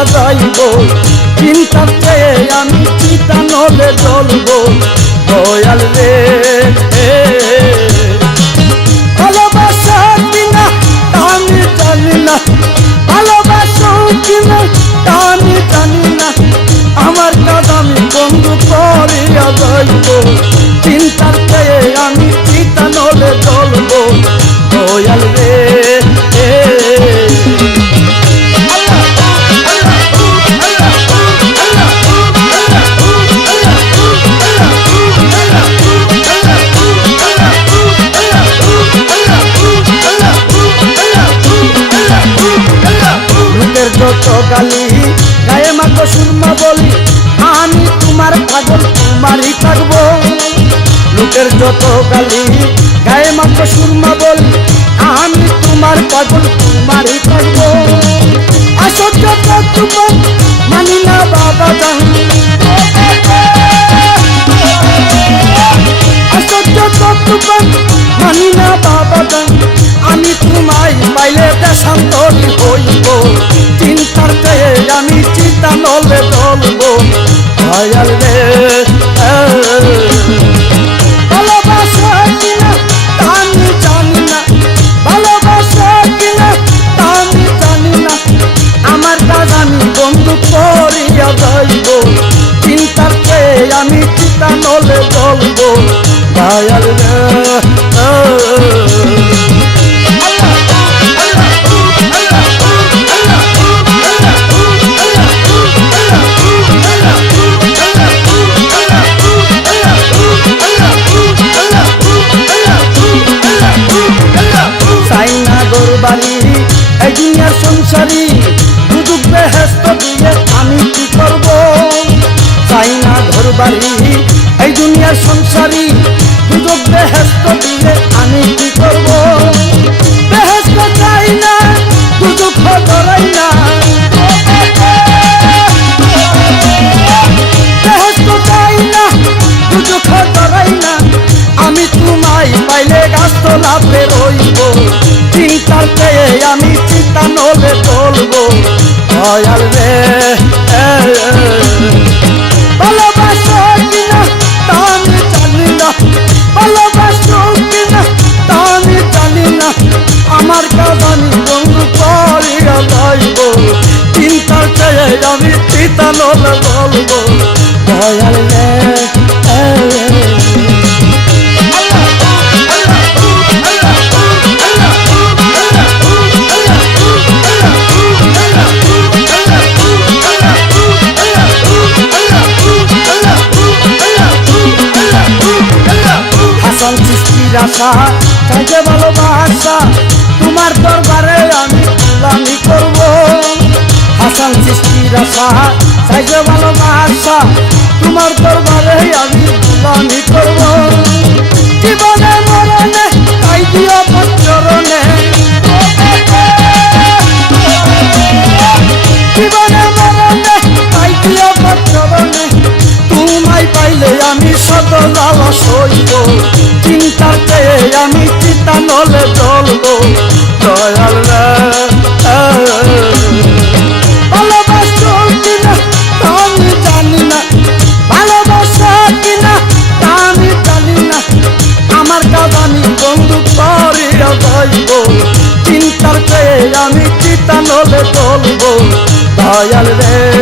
করিয়া যাইব চিন্তার চেয়ে আমি চিতা নলে জ্বলব দয়াল রে ভালোবাসা কিনা আমি জানি না ভালোবাসো কিনা আমি জানি না আমার কাজ আমি বন্ধু করিয়া যাইব চিন্তার চেয়ে আমি চিতা নলে জ্বলব দয়াল রে যত গালি গায়ে মাখো সুরমা বলি আমি তোমার পাগল তোমারই থাকবো লোকের যত গালি গায়ে মাখো সুরমা বলি আমি তোমার পাগল তোমারই থাকবো আসক্ত তোমার মানি না বাবা জান আসক্ত তোমার মানি না বাবা জান আমি তোমায় পাইলে দেশান্তরী হইব চিন্তার চেয়ে আমি চিতা নলে জ্বলব দয়াল রে ভালোবাসা কিনা আমি জানি না ভালোবাসা কিনা আমি জানি না আমার কাজ আমি বন্ধু করিয়া যাইব চিন্তার চেয়ে আমি চিতা নলে জ্বলব দয়াল রে সংসারী দুদুক বেহেস্ত দিয়ে আমি কি করব চাই না ঘর বাড়ি এই দুনিয়ার সংসারী দুদুক বেহেস্ত দিয়ে আমি কি করব বেহেস্ত চাই না দুদুক ধরাই না বেহেস্ত চাই না দুদুক ধরাই না আমি তোমায় পাইলে গাছ তোলাতে রইব চিন্তার চেয়ে আমি চিন্তা নলে জ্বলব দয়াল রে ভালোবাসো কিনা আমি জানি না ভালোবাসো কিনা আমি জানি না আমার কাজ আমি বন্ধু করিয়া যাইব চিন্তার চেয়ে আমি চিন্তা নলে জ্বলব দয়াল রে আশা চাইতে ভালোবাসা তোমার দরবারে আমি গোলামি করব হাসান সৃষ্টির আশা চাইতে ভালোবাসা তোমার দরবারে আমি গোলামি করব জীবনে মরণে তাই দিও চরণে জীবনে মরণে তাই দিও চরণে তোমায় পাইলে আমি সদ লালস হইব চিন্তার চেয়ে আমি চিতা নলে জ্বলব দয়াল রে ভালোবাসো কিনা আমি জানি না ভালোবাসা কিনা আমি জানি না আমার কাজ আমি বন্ধু করিয়া যাইব চিন্তার চেয়ে আমি চিতা নলে জ্বলব দয়াল রে